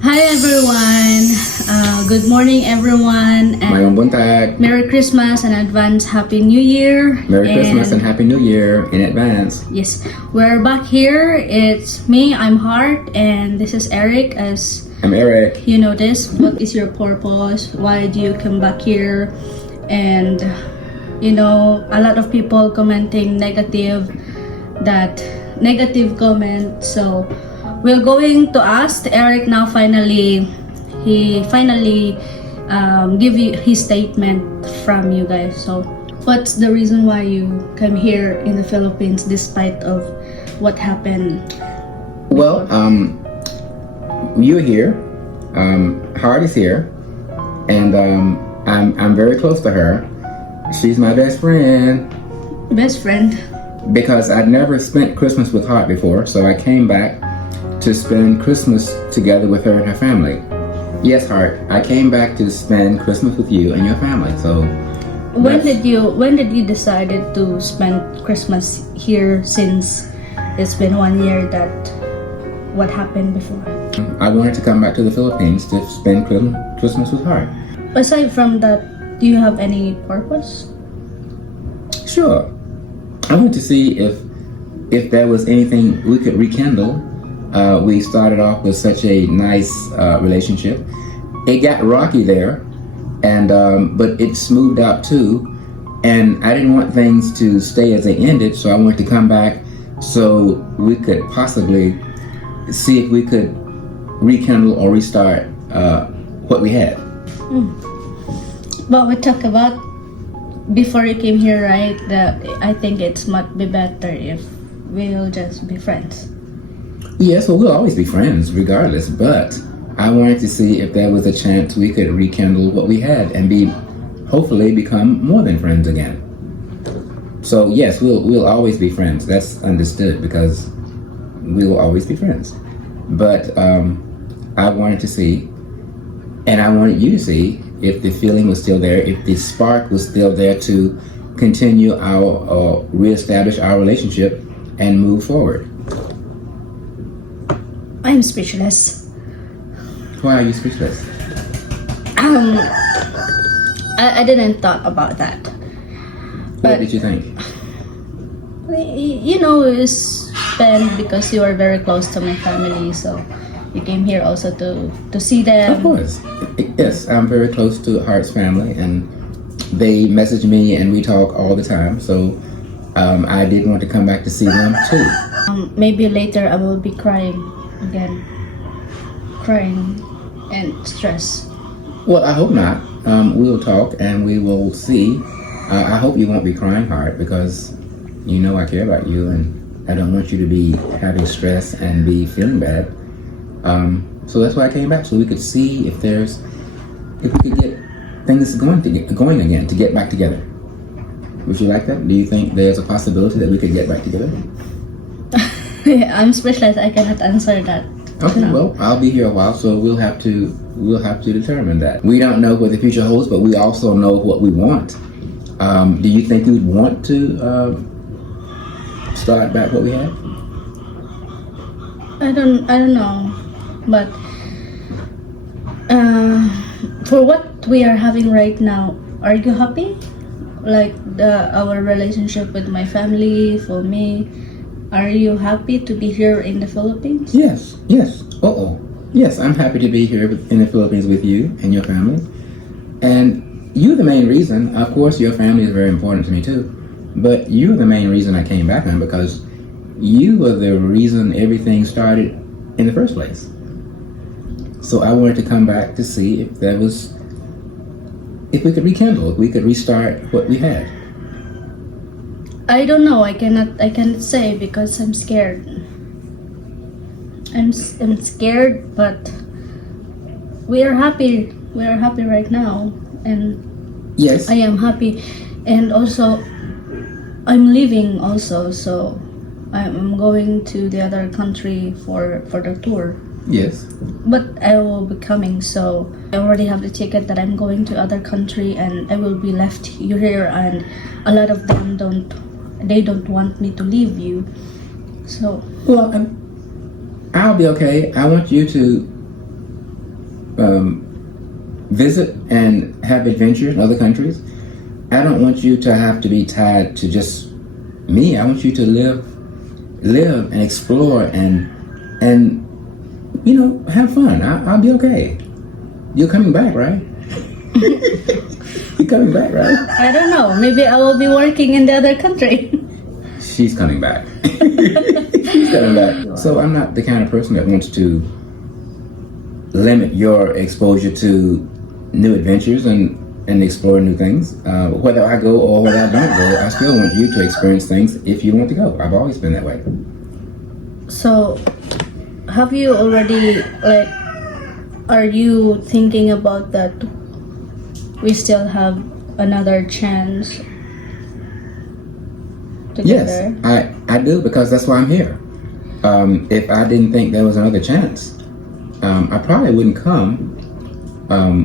Hi everyone! Good morning everyone! Mayong buntag. Merry Christmas and advance Happy New Year! Merry Christmas and Happy New Year in advance. Yes, we're back here. It's me, I'm Hart, and this is Eric. As I'm Eric. you know this, what is your purpose? Why do you come back here? And you know, a lot of people commenting negative comment. So we're going to ask Eric now. He finally give you his statement from you guys. So what's the reason why you came here in the Philippines despite of what happened? Well, you're here. Hart is here, and I'm very close to her. She's my best friend. Best friend. Because I'd never spent Christmas with Hart before, so I came back to spend Christmas together with her and her family. Yes, Hart, I came back to spend Christmas with you and your family. So when did you decided to spend Christmas here, since it's been 1 year that what happened before? I wanted to come back to the Philippines to spend Christmas with Hart. Aside from that, do you have any purpose? Sure. I wanted to see if there was anything we could rekindle. We started off with such a nice relationship. It got rocky there, and but it smoothed out too. And I didn't want things to stay as they ended, so I wanted to come back so we could possibly see if we could rekindle or restart what we had. But we talked about before you came here, right? That I think it's might be better if we'll just be friends. Yes, well, we'll always be friends regardless, but I wanted to see if there was a chance we could rekindle what we had and hopefully become more than friends again. So yes, we'll always be friends. That's understood, because we will always be friends. But I wanted to see, and I wanted you to see, if the feeling was still there, if the spark was still there to continue our, reestablish our relationship and move forward. I'm speechless. Why are you speechless? I didn't thought about that. What did you think? You know, it's been because you are very close to my family, so you came here also to see them. Of course. Yes, I'm very close to Hart's family, and they message me and we talk all the time. So I did want to come back to see them too. Maybe later I will be crying again. Crying and stress. Well, I hope not. We'll talk and we will see. I hope you won't be crying, Hart, because you know I care about you and I don't want you to be having stress and be feeling bad. So that's why I came back, so we could see if we could get things going again, to get back together. Would you like that? Do you think there's a possibility that we could get back together? I'm speechless. I cannot answer that. Okay, no. Well, I'll be here a while, so we'll have to determine that. We don't know what the future holds, but we also know what we want. Do you think you'd want to start back what we had? I don't know, but for what we are having right now, are you happy? Like our relationship with my family, for me, are you happy to be here in the Philippines? Yes. Yes, I'm happy to be here in the Philippines with you and your family. And you're the main reason. Of course, your family is very important to me too. But you're the main reason I came back on, because you were the reason everything started in the first place. So I wanted to come back to see if we could rekindle, if we could restart what we had. I don't know. I cannot say because I'm scared. I'm scared, but we are happy. We are happy right now, and yes, I am happy, and also I'm leaving also, so I'm going to the other country for the tour. Yes. But I will be coming, so I already have the ticket that I'm going to other country and I will be left here, and a lot of them don't want me to leave you. So well, I'll be okay. I want you to visit and have adventures in other countries. I don't want you to have to be tied to just me. I want you to live and explore and have fun. I'll be okay. You're coming back, right? You're coming back, right? I don't know. Maybe I will be working in the other country. She's coming back. She's coming back. So I'm not the kind of person that wants to limit your exposure to new adventures and explore new things. Whether I go or whether I don't go, I still want you to experience things if you want to go. I've always been that way. So, have you already, are you thinking about that we still have another chance together? Yes, I do, because that's why I'm here. If I didn't think there was another chance, I probably wouldn't come.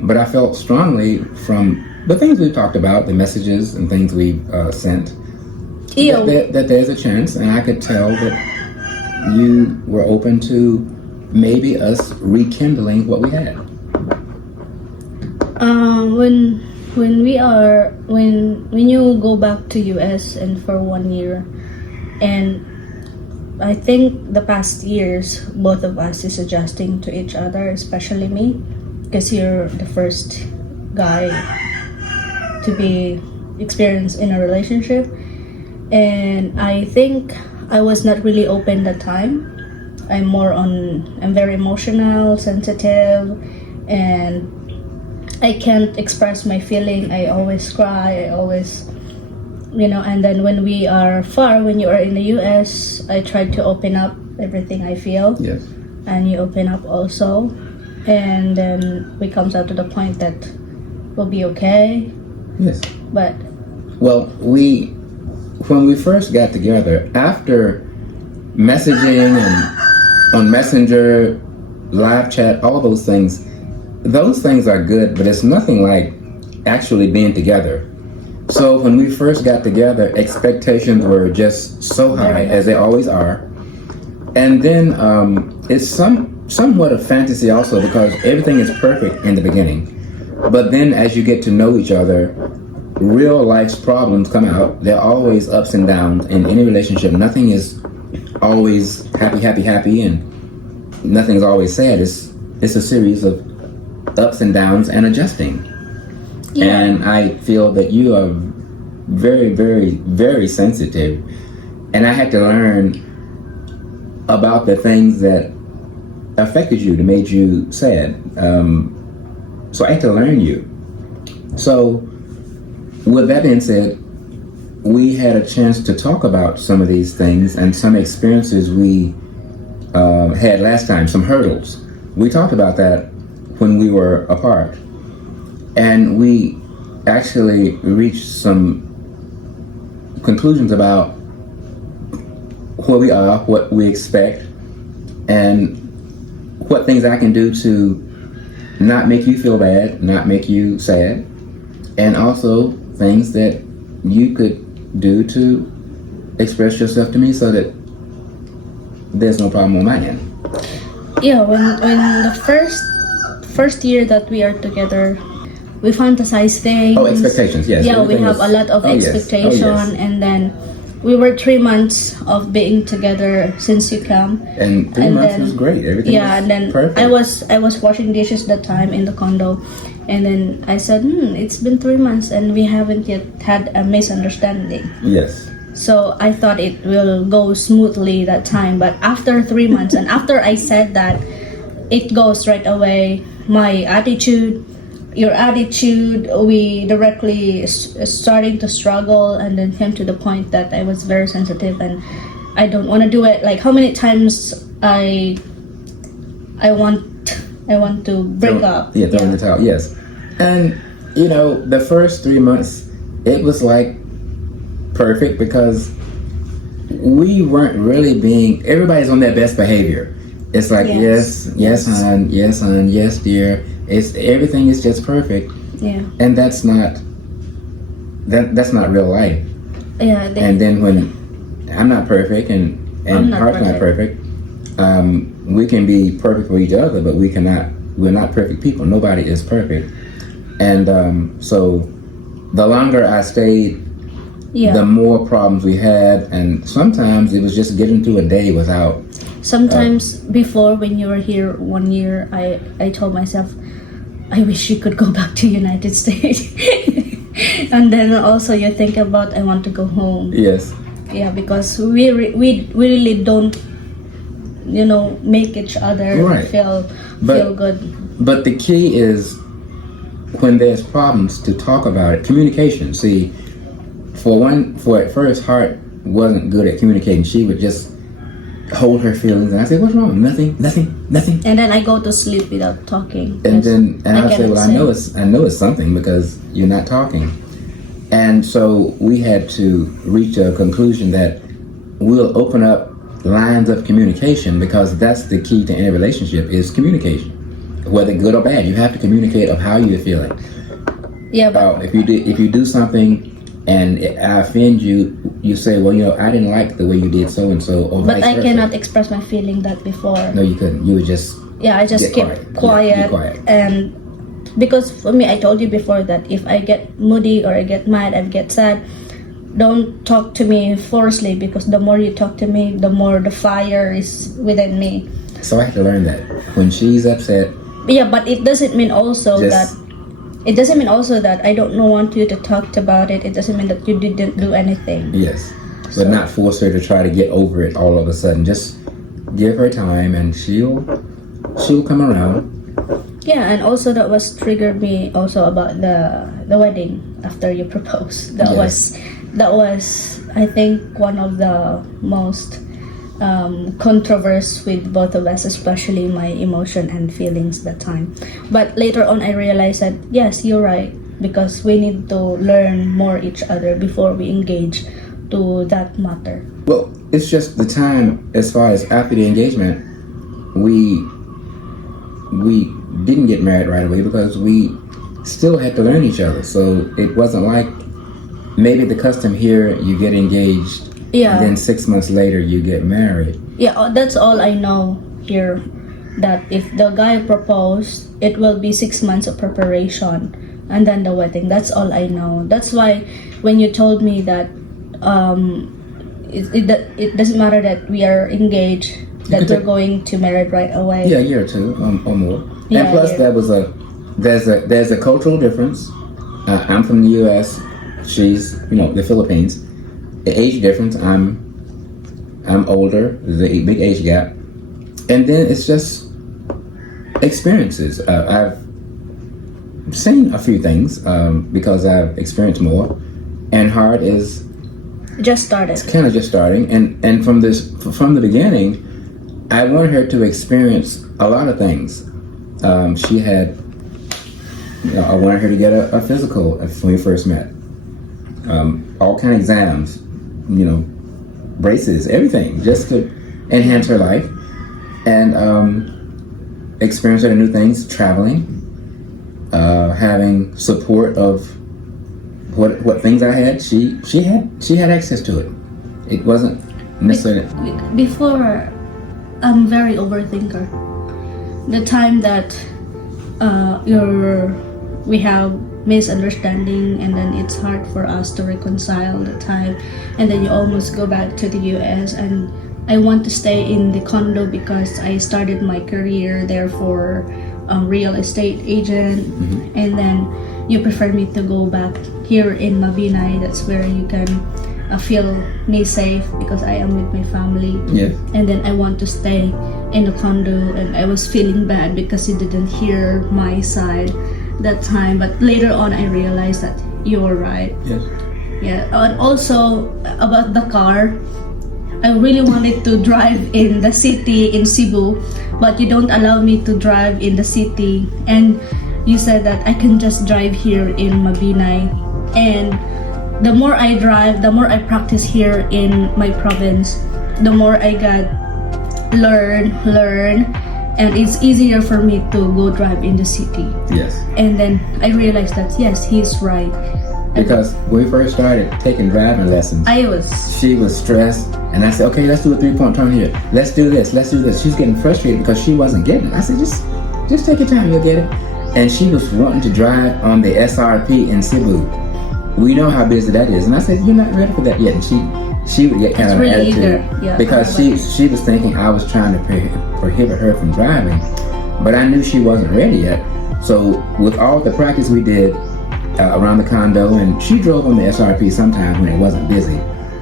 But I felt strongly from the things we've talked about, the messages and things we've sent, that there's a chance, and I could tell that you were open to maybe us rekindling what we had. When you go back to US and for 1 year, and I think the past years both of us is adjusting to each other, especially me, because you're the first guy to be experienced in a relationship, and I think I was not really open that time. I'm very emotional, sensitive, and I can't express my feeling. I always cry. I always, and then when we are far, when you are in the US, I try to open up everything I feel. Yes. And you open up also. And then we comes out to the point that we'll be okay. Yes. But well, when we first got together, after messaging and on Messenger, live chat, all those things are good, but it's nothing like actually being together. So when we first got together, expectations were just so high, as they always are. And then it's somewhat of fantasy also, because everything is perfect in the beginning. But then as you get to know each other, real life's problems come out. There are always ups and downs in any relationship. Nothing is always happy, and nothing's always sad. It's a series of ups and downs and adjusting. Yeah. And I feel that you are very, very, very sensitive. And I had to learn about the things that affected you, that made you sad. So I had to learn you. So with that being said, we had a chance to talk about some of these things and some experiences we had last time, some hurdles. We talked about that when we were apart. And we actually reached some conclusions about where we are, what we expect, and what things I can do to not make you feel bad, not make you sad, and also things that you could do to express yourself to me so that there's no problem on my end. Yeah, when the first year that we are together, we fantasize things. Oh, expectations, yes. Yeah, we have a lot of expectation, and then we were 3 months of being together since you come. And 3 months was great. Everything was and then perfect. I was washing dishes that time in the condo, and then I said, it's been 3 months and we haven't yet had a misunderstanding. Yes. So I thought it will go smoothly that time, but after 3 months and after I said that, it goes right away. My attitude, your attitude, we directly starting to struggle, and then came to the point that I was very sensitive and I don't want to do it. Like how many times I want to break up. Yeah, throw in the towel. Yes. And the first 3 months, it was like perfect because we weren't really everybody's on their best behavior. It's like yes, hon, yes, dear. Everything is just perfect. Yeah. And that's not real life. Yeah. And then when I'm not perfect and Hart's not perfect, we can be perfect for each other, but we cannot we're not perfect people. Nobody is perfect. And so the longer I stayed, the more problems we had. And sometimes it was just getting through a day without. Sometimes before, when you were here 1 year, I told myself, I wish you could go back to United States. And then also you think about, I want to go home. Yes. Yeah, because we really don't, make each other feel good. But the key is, when there's problems, to talk about it. Communication. See, for at first, Hart wasn't good at communicating. She would just hold her feelings, and I said, "What's wrong? Nothing." And then I go to sleep without talking. And I say, "Well, I know it's something because you're not talking." And so we had to reach a conclusion that we'll open up lines of communication, because that's the key to any relationship, is communication. Whether good or bad, you have to communicate of how you're feeling. Yeah, but if you do something and I offend you, you say, "Well, I didn't like the way you did so and so." But I cannot express my feeling that before. No, you couldn't. You would just I just kept quiet. Yeah, be quiet. And because for me, I told you before that if I get moody or I get mad, I get sad, don't talk to me forcefully, because the more you talk to me, the more the fire is within me. So I have to learn that when she's upset. Yeah, but it doesn't mean also that I don't want you to talk about it. It doesn't mean that you didn't do anything. Yes, but not force her to try to get over it all of a sudden. Just give her time, and she'll come around. Yeah, and also that was triggered me also about the wedding after you proposed. That was I think one of the most controversy with both of us, especially my emotion and feelings that time. But later on, I realized that yes, you're right, because we need to learn more each other before we engage to that matter. Well, it's just the time. As far as after the engagement, we didn't get married right away because we still had to learn each other. So it wasn't like maybe the custom here, you get engaged. Yeah. And then 6 months later, you get married. Yeah, that's all I know here. That if the guy proposed, it will be 6 months of preparation and then the wedding. That's all I know. That's why when you told me that it doesn't matter that we are engaged, that we're going to marry right away. Yeah, a year or two or more. Yeah, and plus, there's a cultural difference. I'm from the U.S. She's the Philippines. The age difference. I'm older. There's a big age gap, and then it's just experiences. I've seen a few things because I've experienced more, and Hart is just started. It's kind of just starting, and from the beginning, I wanted her to experience a lot of things. She had. I wanted her to get a physical when we first met. All kind of exams. Braces, everything, just to enhance her life and experience other new things, traveling, having support of what things I had. She had access to it. It wasn't necessarily. Before, I'm very overthinker. The time that we have misunderstanding, and then it's hard for us to reconcile the time, and then you almost go back to the US, and I want to stay in the condo because I started my career there for real estate agent. Mm-hmm. And then you prefer me to go back here in Mabinay. That's where you can feel me safe because I am with my family. Yes. And then I want to stay in the condo, and I was feeling bad because you didn't hear my side that time, but later on I realized that you were right. Yes. Yeah, and also about the car, I really wanted to drive in the city in Cebu, but you don't allow me to drive in the city, and you said that I can just drive here in Mabinay. And the more I drive, the more I practice here in my province, the more I got learn, and it's easier for me to go drive in the city. Yes. And then I realized that yes, he's right. Because when we first started taking driving lessons, she was stressed, and I said, "Okay, let's do a 3-point turn here. Let's do this. She's getting frustrated because she wasn't getting it. I said, "Just just take your time, you'll get it. And she was wanting to drive on the SRP in Cebu. We know how busy that is. And I said, you're not ready for that yet. And she would get kind of an really attitude. eager, because she was thinking I was trying to prohibit her from driving. But I knew she wasn't ready yet. So with all the practice we did around the condo, and she drove on the SRP sometimes when it wasn't busy.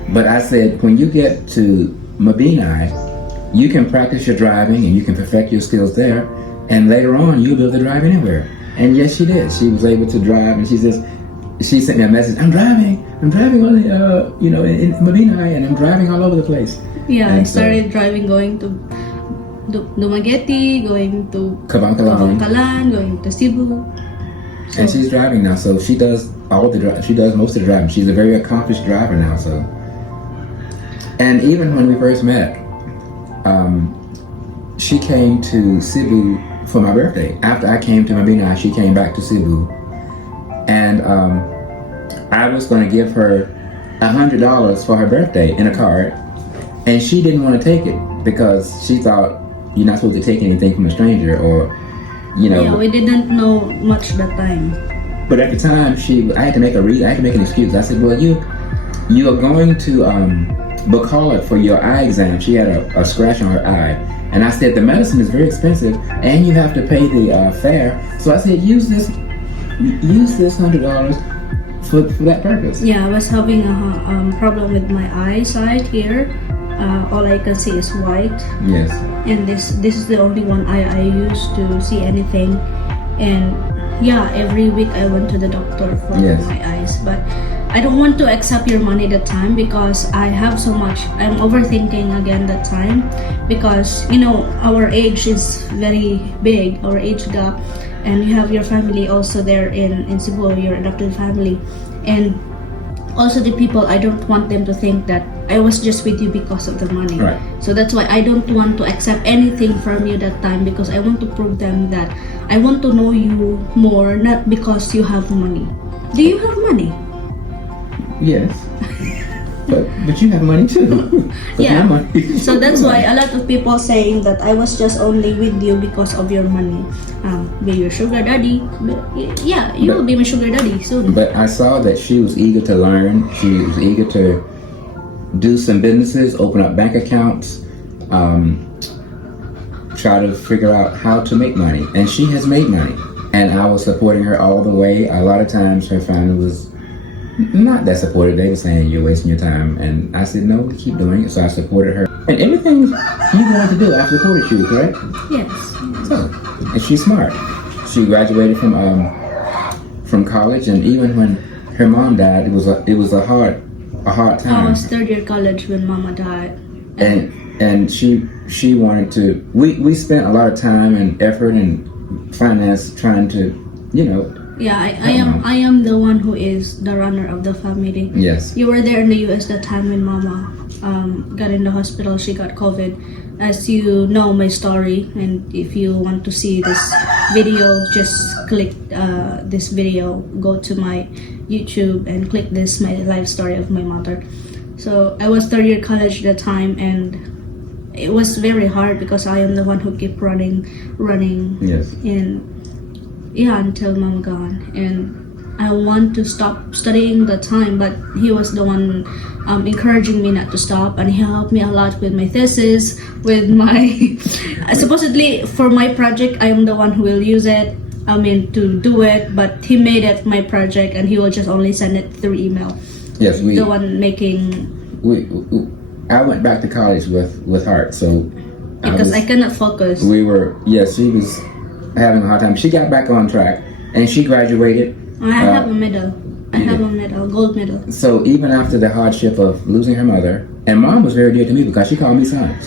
But I said, when you get to Mabini, you can practice your driving and you can perfect your skills there. And later on, you'll be able to drive anywhere. And yes, she did. She was able to drive, and she sent me a message. I'm driving on the, in Mabini, and I'm driving all over the place. Yeah, and I started driving, going to Dumaguete, going to Cabangcalan, going to Cebu. And she's driving now, so she does she does most of the driving. She's a very accomplished driver now, so. And even when we first met, she came to Cebu for my birthday. After I came to Mabini, she came back to Cebu. And I was going to give her $100 for her birthday in a card. And she didn't want to take it because she thought you're not supposed to take anything from a stranger, or, Yeah, we didn't know much that time. But at the time, I had to make an excuse. I said, well, you are going to Bacolod for your eye exam. She had a scratch on her eye. And I said, the medicine is very expensive, and you have to pay the fare. So I said, use this $100 for that purpose. Yeah, I was having a problem with my eyesight here. All I can see is white. Yes. And this is the only one I use to see anything. And yeah, every week I went to the doctor for my eyes. But I don't want to accept your money that time because I have so much. I'm overthinking again that time because our age is very big, our age gap, and you have your family also there in Cebu, your adopted family, and also the people. I don't want them to think that I was just with you because of the money. Right. So that's why I don't want to accept anything from you that time, because I want to prove them that I want to know you more, not because you have money. Do you have money? Yes. But you have money too. Yeah. My money. So that's why a lot of people saying that I was just only with you because of your money. Be your sugar daddy. Yeah, you will be my sugar daddy soon. But I saw that she was eager to learn. She was eager to do some businesses, open up bank accounts, try to figure out how to make money. And she has made money. And I was supporting her all the way. A lot of times her family was not that supportive. They were saying, you're wasting your time. And I said, no, keep doing it. So I supported her. And everything you wanted to do, I supported you, correct? Yes. So, and she's smart. She graduated from college, and even when her mom died, it was a hard time. I was third year college when Mama died. And she wanted to. We spent a lot of time and effort and finance trying to, Yeah, I am the one who is the runner of the family. Yes. You were there in the US that time when Mama got in the hospital. She got COVID. As you know my story, and if you want to see this video, just click this video. Go to my YouTube and click this, my life story of my mother. So I was third year college at the time, and it was very hard because I am the one who kept running. Yes. And yeah, until Mom gone. And I want to stop studying the time, but he was the one encouraging me not to stop, and he helped me a lot with my thesis, with my supposedly for my project. I am the one who will use it, to do it, but he made it my project, and he will just only send it through email. Yes, the one making. I went back to college with heart, so because I cannot focus. She was having a hard time. She got back on track, and she graduated. I have a medal. I have a medal, gold medal. So even after the hardship of losing her mother, and Mom was very dear to me because she called me son.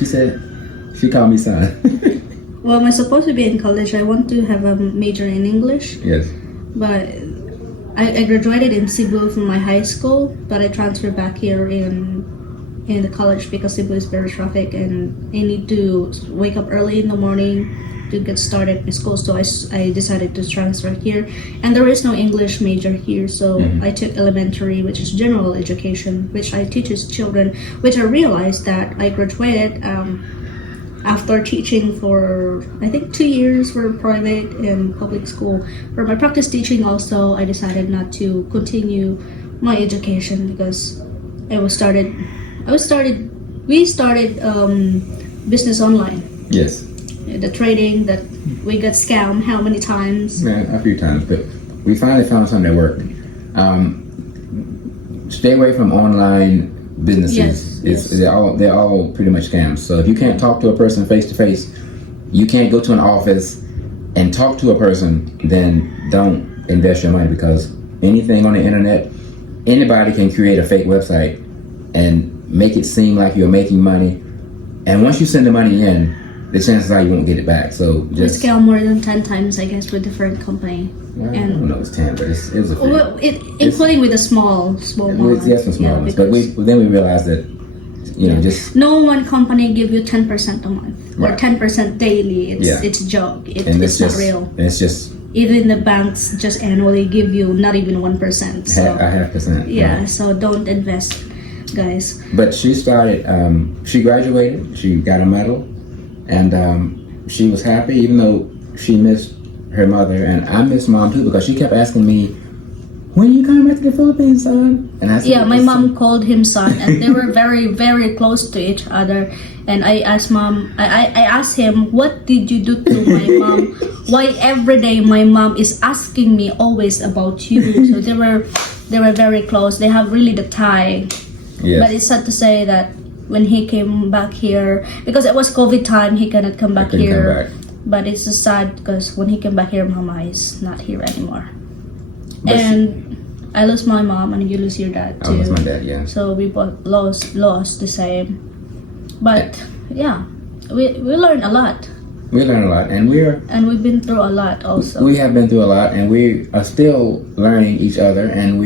She called me son. Well, I'm supposed to be in college. I want to have a major in English. Yes. But I graduated in Cebu from my high school, but I transferred back here in the college because Cebu is very traffic, and I need to wake up early in the morning to get started in school. So I decided to transfer here, and there is no English major here, so I took elementary, which is general education, which I teaches children, which I realized that I graduated after teaching for I think 2 years for private and public school, for my practice teaching also, I decided not to continue my education because we started business online. Yes. The trading that we got scammed how many times? Yeah, a few times, but we finally found something that worked. Stay away from online businesses. Yes. They're all pretty much scams. So if you can't talk to a person face to face, you can't go to an office and talk to a person, then don't invest your money, because anything on the internet, anybody can create a fake website and make it seem like you're making money. And once you send the money in, the chances are you won't get it back. So We just scam more than 10 times, I guess, with different company. I don't know, it's 10, but it was a few. Well, including with the small one. Yes, some small ones. But then we realized that, just no one company give you 10% a month or Right. 10% daily. Yeah. It's a joke. and It's not real. It's just Even the banks just annually give you not even 1%. So a half percent. yeah, Right. so don't invest, guys. But she started. She graduated. She got a medal, and she was happy, even though she missed her mother, and I miss Mom too, because she kept asking me, "When are you coming back to the Philippines, son?" And I said, Yeah, my mom called him son, and they were very, very close to each other. And I asked mom, I asked him, what did you do to my mom? Why every day my mom is asking me always about you? So they were very close. They have really the tie. Yes. But it's sad to say that when he came back here, because it was COVID time, he cannot come back couldn't here. come back. But it's just sad because when he came back here, Mama is not here anymore. But And I lost my mom, and you lose your dad I too. was my dad. Yeah. So we both lost the same. But yeah, we learned a lot, We learned a lot, and and we've been through a lot also. we have been through a lot, and we are still learning each other, and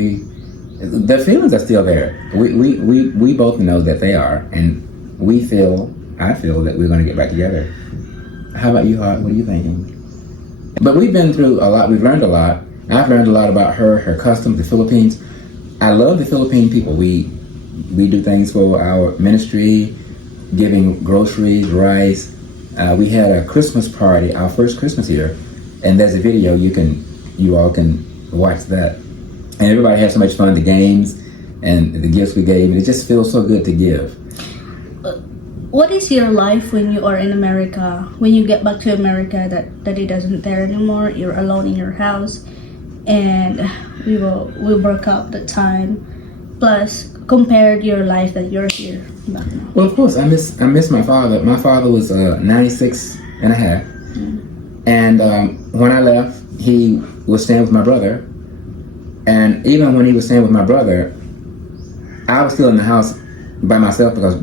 the feelings are still there. We both know that they are, and I feel that we're going to get back together. How about you, Hart? What are you thinking? But we've been through a lot. We've learned a lot. I've learned a lot about her customs, the Philippines. I love the Philippine people. We do things for our ministry, giving groceries, rice. We had a Christmas party, our first Christmas here, and there's a video you all can watch that. And everybody had so much fun. The games and the gifts we gave. It just feels so good to give. What is your life when you are in America? When you get back to America, that it doesn't there anymore. You're alone in your house, and we broke up that time. Plus, compared your life that you're here back now. Well, of course, I miss my father. My father was 96 and a half. And when I left, he was staying with my brother. And even when he was staying with my brother, I was still in the house by myself because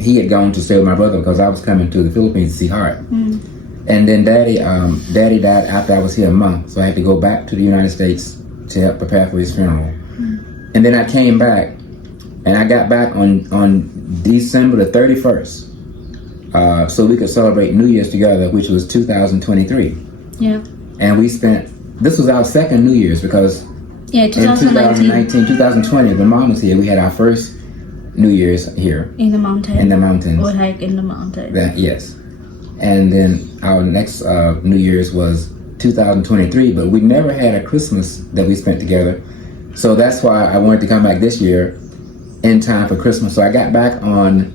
he had gone to stay with my brother because I was coming to the Philippines to see Hart. And then Daddy died after I was here a month, so I had to go back to the United States to help prepare for his funeral. And then I came back, and I got back on December the 31st, so we could celebrate New Year's together, which was 2023. Yeah. And this was our second New Year's because Yeah, in 2020, when Mom was here, we had our first New Year's here in the mountain. in the mountains. We hike in the mountain. Yes. And then our next New Year's was 2023, but we never had a Christmas that we spent together. So that's why I wanted to come back this year in time for Christmas. So I got back on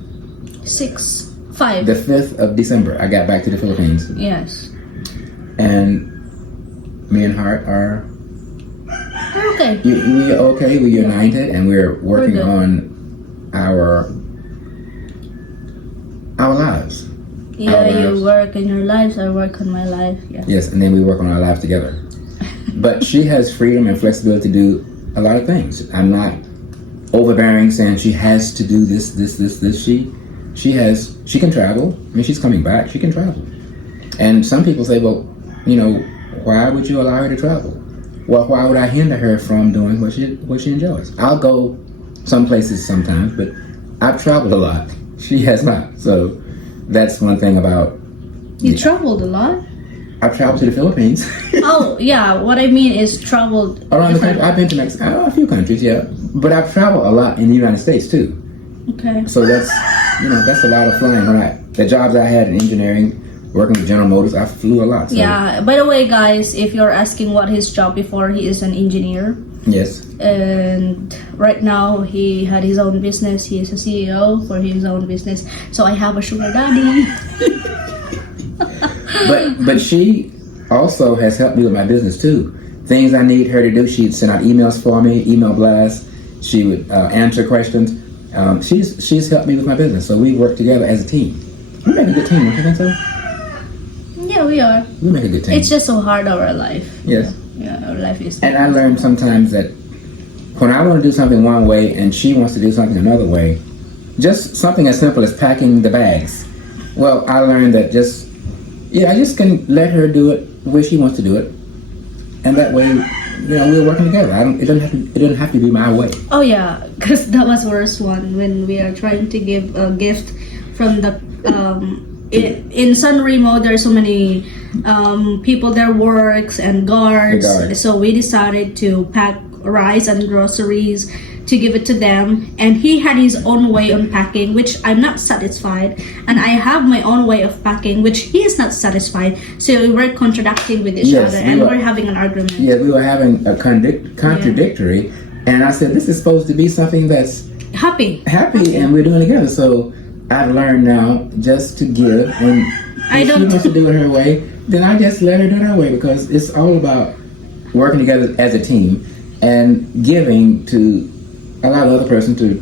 5. the 5th of December. I got back to the Philippines. Yes. And me and Hart are Okay. we're okay. We're united, and we're working good. on our lives. Yeah, Our you lives. work in your lives, I work on my life. Yeah. Yes, and then we work on our lives together. But she has freedom and flexibility to do a lot of things. I'm not overbearing, saying she has to do this. She can travel. I mean, she's coming back. She can travel. And some people say, well, why would you allow her to travel? Well, why would I hinder her from doing what she enjoys? I'll go some places sometimes, but I've traveled a lot. She has not. So that's one thing about... You traveled a lot? I've traveled to the Philippines. Oh, yeah. What I mean is traveled Around the different- country. I've been to Mexico, a few countries, yeah. But I've traveled a lot in the United States, too. Okay. So that's that's a lot of flying. The jobs I had in engineering, working with General Motors, I flew a lot. So. Yeah. By the way, guys, if you're asking what his job before, he is an engineer. Yes. And right now he had his own business. He is a CEO for his own business. So I have a sugar daddy. But she also has helped me with my business too. Things I need her to do, she'd send out emails for me, email blasts. She would answer questions. She's helped me with my business. So we work together as a team. We make a good team, don't you think so? Yeah, we are. We make a good team. It's just so hard, our life. Yes. Yeah, our life is. And I learned sometimes that when I want to do something one way and she wants to do something another way, just something as simple as packing the bags. Well, I learned that I just can let her do it the way she wants to do it, and that way, we're working together. It doesn't have to be my way. Oh yeah, because that was worst one when we are trying to give a gift from the in San Remo. There's so many people there works and guards. So we decided to pack rice and groceries to give it to them, and he had his own way on packing, which I'm not satisfied, and I have my own way of packing, which he is not satisfied. So we were contradicting with each other, and we're having an argument. Yeah, we were having a contradictory, and I said this is supposed to be something that's happy, and we're doing it together. So I've learned now just to give, and if she wants to do it her way, then I just let her do it her way, because it's all about working together as a team and giving to allow the other person to,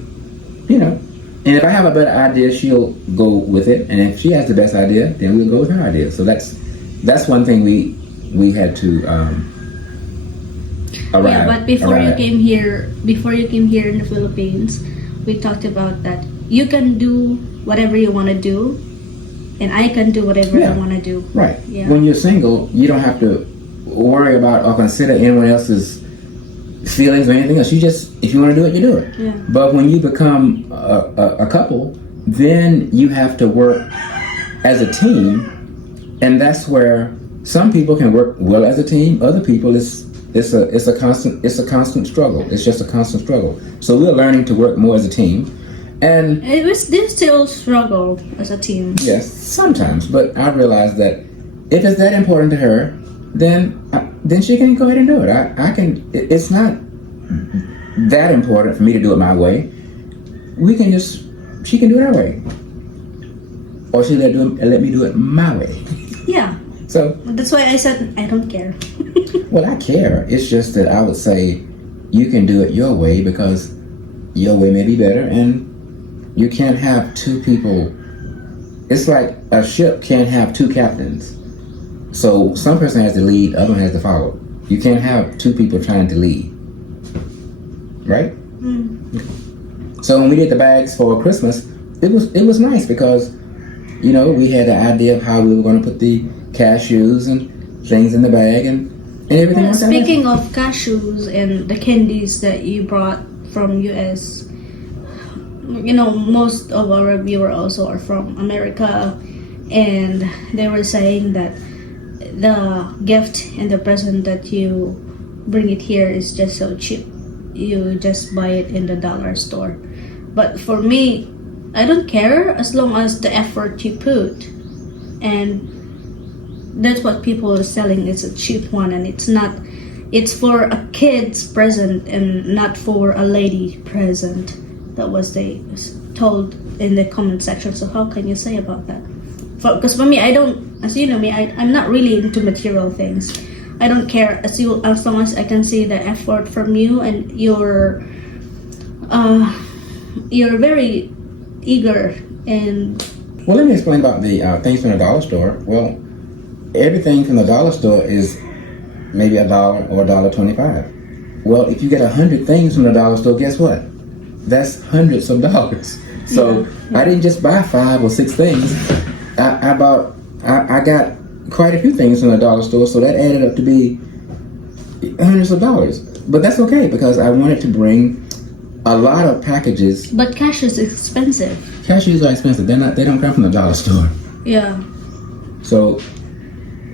and if I have a better idea, she'll go with it, and if she has the best idea, then we'll go with her idea. So that's one thing we had to arrive. Yeah, but before you came here in the Philippines, we talked about that you can do whatever you want to do, and I can do whatever I want to do. Right. Yeah. When you're single, you don't have to worry about or consider anyone else's feelings or anything else. If you want to do it, you do it. Yeah. But when you become a couple, then you have to work as a team, and that's where some people can work well as a team. Other people, it's a constant struggle. It's just a constant struggle. So we're learning to work more as a team, and they still struggle as a team. Yes, sometimes. But I realized that if it's that important to her, then she can go ahead and do it. I can. It's not that important for me to do it my way. She can do it her way, or she let me do it my way. Yeah. So that's why I said I don't care. Well, I care. It's just that I would say you can do it your way, because your way may be better, and you can't have two people. It's like a ship can't have two captains. So some person has to lead, other one has to follow. You can't have two people trying to lead, right? Mm. So when we did the bags for Christmas, it was nice, because we had the idea of how we were going to put the cashews and things in the bag and everything. Well, speaking of cashews and the candies that you brought from US, most of our viewers also are from America, and they were saying that the gift and the present that you bring it here is just so cheap. You just buy it in the dollar store. But for me, I don't care as long as the effort you put, and that's what people are selling. It's a cheap one, and it's for a kid's present and not for a lady present. That was they told in the comment section. So how can you say about that? Because for me, I don't, as you know me, I'm not really into material things. I don't care as long as I can see the effort from you, and you're very eager. And well, let me explain about the things from the dollar store. Well, everything from the dollar store is maybe $1 or $1.25. Well, if you get 100 things from the dollar store, guess what? That's hundreds of dollars. So yeah. I didn't just buy 5 or 6 things. I got quite a few things from the dollar store, so that added up to be hundreds of dollars. But that's okay, because I wanted to bring a lot of packages. But cashews is expensive. Cashews are expensive. They don't come from the dollar store. Yeah. So,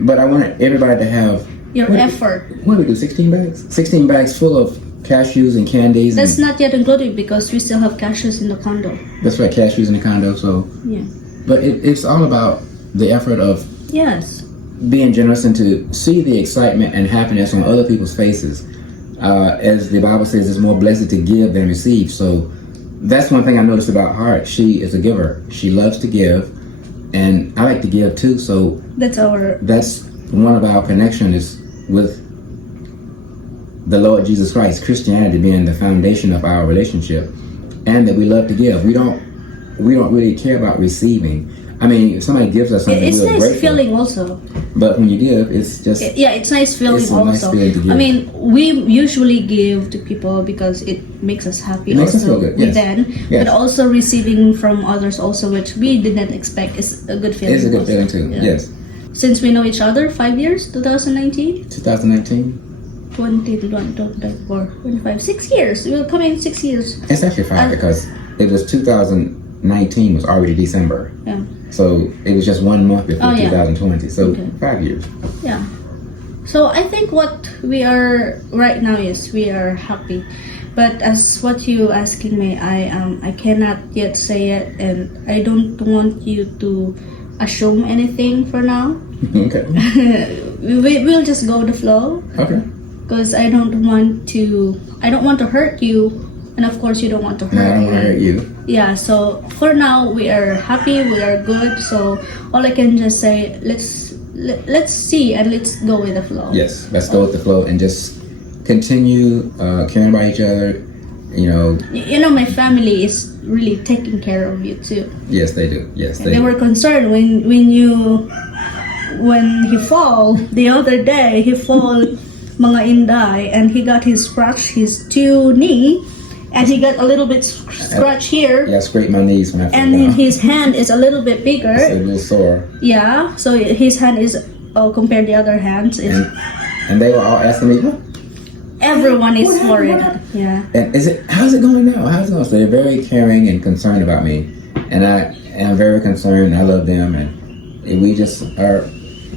but I wanted everybody to have your effort. What do we do? 16 bags? 16 bags full of cashews and candies. That's not yet included because we still have cashews in the condo. That's right, cashews in the condo. So, Yeah. but it's all about the effort of Yes. being generous and to see the excitement and happiness on other people's faces. As the Bible says, it's more blessed to give than receive. So that's one thing I noticed about Heart. She is a giver. She loves to give, and I like to give too. So That's one of our connection is with the Lord Jesus Christ, Christianity being the foundation of our relationship, and that we love to give. We don't really care about receiving. I mean, if somebody gives us something, it's we're nice grateful. feeling also. But when you give, it's just It's nice feeling It's a also. nice feeling to give. I mean, we usually give to people because it makes us happy. It makes us also feel good, with yes. them, Yes. but also receiving from others also, which we didn't expect, is a good feeling. it's a good also. feeling too. Yeah. Yes, Since we know each other 5 years, 2019, 2019. 24, 25, 6 years. We're coming 6 years. It's actually 5 because it was 2019 was already December, Yeah. so it was just 1 month before Oh, yeah. 2020. So Okay. 5 years. Yeah. So I think what we are right now is we are happy. But as what you asking me, I cannot yet say it, and I don't want you to assume anything for now. Okay. We'll just go with the flow, Okay. because I don't want to hurt you, and of course you don't want to No, I hurt don't want to hurt me. you. Yeah, so for now we are happy, we are good. So all I can just say, let's see and let's go with the flow. Yes, let's go with the flow and just continue caring about each other. You know, my family is really taking care of you too. Yes, they do. Yes, They were concerned when he fall the other day. He fall mga inday, and he got his two knee, and he got a little bit scratch here, Yeah, I scraped my knees when I fell and down. his hand is a little bit It's a bigger. little sore. Yeah, so his hand is compared to the other hands. And they were all asking me, what? Everyone is What worried. happened? Yeah. And how's it going now? How's it going? So they're very caring and concerned about me. And I am very concerned. I love them. And we just are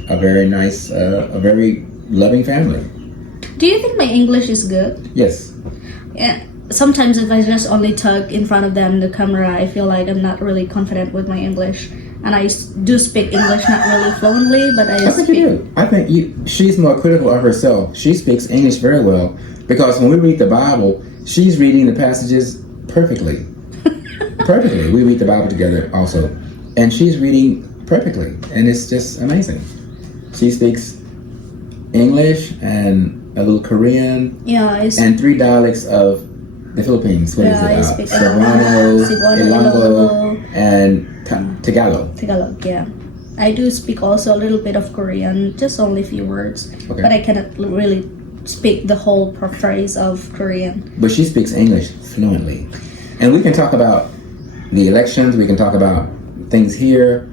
a very nice, a very loving family. Do you think my English is good? Yes. Yeah. Sometimes if I just only talk in front of them, the camera, I feel like I'm not really confident with my English. And I do speak English not really fluently, but I I think you do. I think she's more critical of herself. She speaks English very well because when we read the Bible, she's reading the passages perfectly. Perfectly. We read the Bible together also. And she's reading perfectly. And it's just amazing. She speaks English and a little Korean Yeah, and 3 dialects of the Philippines. What is I it? speak Cebuano, Cebuano, Ilonggo, Ilonggo. and Tagalog. Tagalog, yeah. I do speak also a little bit of Korean, just only a few words. Okay. But I cannot really speak the whole phrase of Korean. But she speaks English fluently. And we can talk about the elections, we can talk about things here.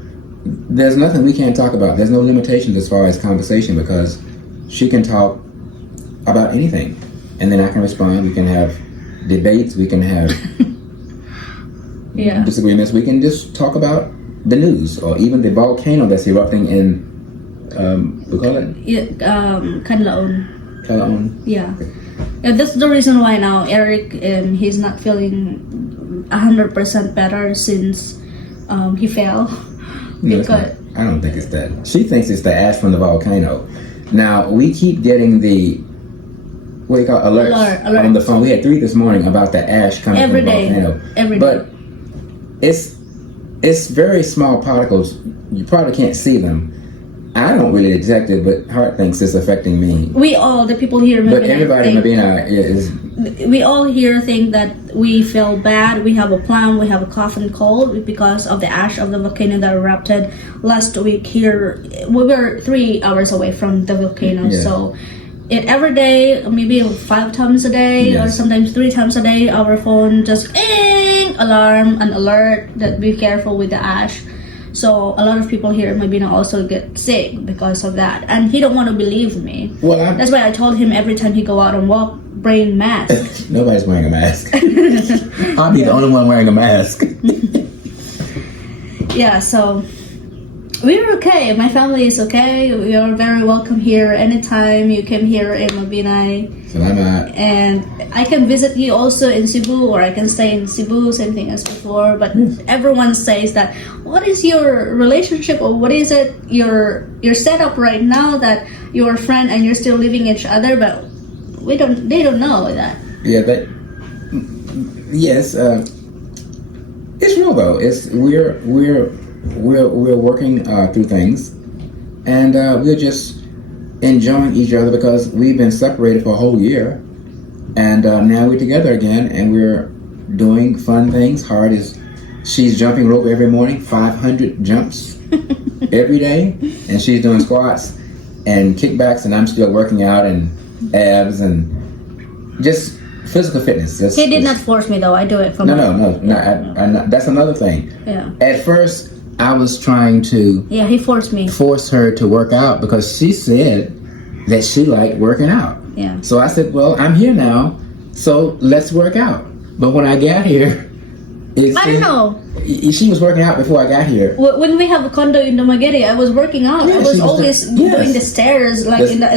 There's nothing we can't talk about. There's no limitations as far as conversation because she can talk about anything. And then I can respond. We can have debates, we can have Yeah. disagreements. We can just talk about the news or even the volcano that's erupting in, we call it? Kanlaon. Calaon. Yeah. Yeah, that's the reason why now Eric, he's not feeling 100% better since he fell. No, it's not. I don't think it's that. She thinks it's the ash from the volcano. Now, we keep getting the, what do you call it, alerts Alert. on the phone. We had 3 this morning about the ash coming Every from the day. volcano. Every day. But it's very small particles. You probably can't see them. I don't really detect it, but Hart thinks it's affecting me. We all, the people here, But everybody in Medina is, we all here think that we feel bad. We have a plan. We have a cough and cold because of the ash of the volcano that erupted last week here. We were 3 hours away from the volcano, Yeah. so every day, maybe 5 times a day, or Yes. sometimes 3 times a day, our phone just alarm and alert that be careful with the ash. So a lot of people here in Mabina also get sick because of that, and he don't want to believe me. well, That's why I told him every time he go out and walk, bring mask. nobody's wearing a mask. I'll be the only one wearing a mask. Yeah, so we're okay. My family is okay. We are very welcome here anytime you came here in Mabinay. Salamat. And I can visit you also in Cebu, or I can stay in Cebu, same thing as before. But everyone says that, what is your relationship, or what is it your setup right now, that you're a friend and you're still living each other? But they don't know that. Yeah, yes, it's real though. We're working through things, and we're just enjoying each other because we've been separated for a whole year, and now we're together again, and we're doing fun things. Hard as she's jumping rope every morning, 500 jumps every day, and she's doing squats and kickbacks, and I'm still working out and abs and just physical fitness. He did not force me though. I do it from No. That's another thing. Yeah. At first, I was trying to He forced me. force her to work out because she said that she liked working out. Yeah. So I said, well, I'm here now, so let's work out. But when I got here, I don't know. She was working out before I got here. When we have a condo in Dumaguete, I was working out. Yeah, I was she was always yes. doing the stairs, like in the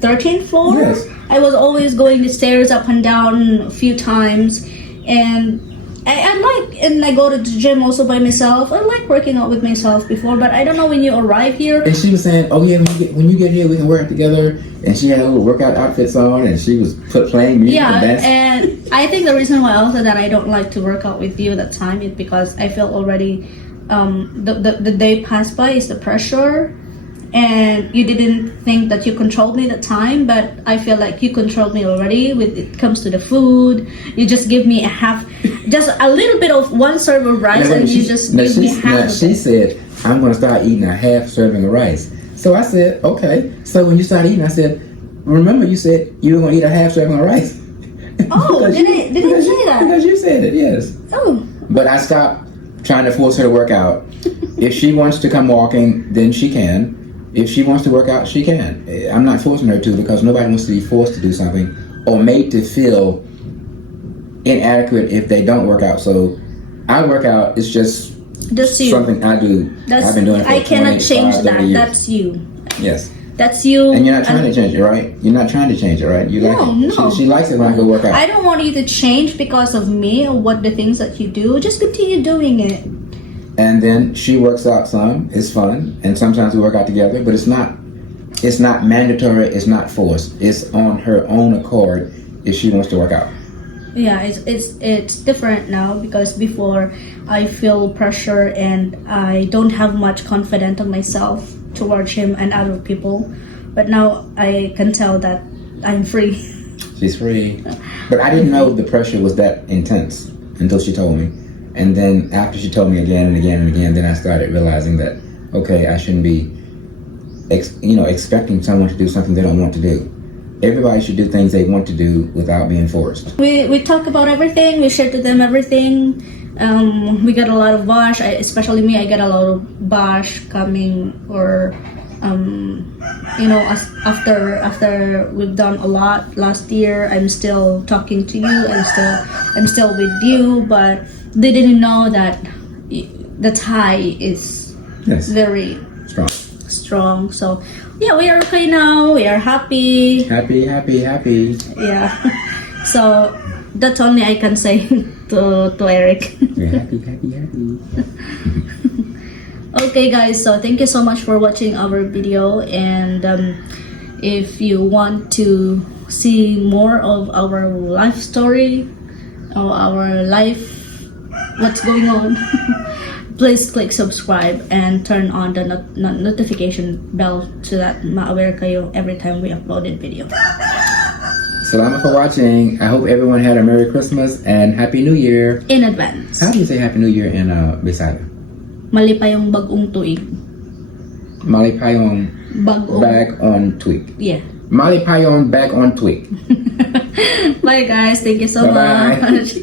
13th floor. Yes. I was always going the stairs up and down a few times, and I go to the gym also by myself. I like working out with myself before, but I don't know when you arrive here. And she was saying, oh yeah, when you get here, we can work together. And she had little workout outfits on, and she was playing music. Yeah, and dance. and I think the reason why also that I don't like to work out with you that time is because I feel already the day passed by is the pressure, and you didn't think that you controlled me that time, but I feel like you controlled me already when it comes to the food. You just give me just a little bit of one serve of rice, and you just give me half. She said, I'm going to start eating a half serving of rice. So I said, okay. So when you start eating, I said, remember you said you were going to eat a half serving of rice. Oh, did I say that? Because you said it, yes. Oh. But I stopped trying to force her to work out. If she wants to come walking, then she can. If she wants to work out, she can. I'm not forcing her to, because nobody wants to be forced to do something or made to feel inadequate if they don't work out. So I work out. It's just you. Something I do. I've been doing it for I cannot change that. years. That's you. Yes. That's you. And you're not trying to change it, right? You're not trying to change it, right? You like it. No. She likes it when I go work out. I don't want you to change because of me or what the things that you do. Just continue doing it. And then she works out some. It's fun, and sometimes we work out together. But it's not mandatory. It's not forced. It's on her own accord if she wants to work out. Yeah, it's different now, because before I feel pressure and I don't have much confidence in myself towards him and other people. But now I can tell that I'm free. She's free. But I didn't know the pressure was that intense until she told me. And then after she told me again and again and again, then I started realizing that, okay, I shouldn't be expecting someone to do something they don't want to do. Everybody should do things they want to do without being forced. We talk about everything. We share to them everything. We get a lot of bash. Especially me, I get a lot of bash coming, or after we've done a lot last year. I'm still talking to you. I'm still with you, but they didn't know that the tie is very strong. So yeah, we are okay now. We are happy. Happy. Yeah. So that's only I can say to Eric. We're happy. Okay guys, so thank you so much for watching our video, and if you want to see more of our life story or our life, what's going on, please click subscribe and turn on the notification bell so that ma-aware kayo every time we uploaded video. Salamat for watching. I hope everyone had a Merry Christmas and Happy New Year. In advance. How do you say Happy New Year in Bisaya? Malipayong bagong tuig. Malipayong Bagong. bag on twig. Yeah. Malipayong bag on twig. Bye guys. Thank you so Bye-bye. much.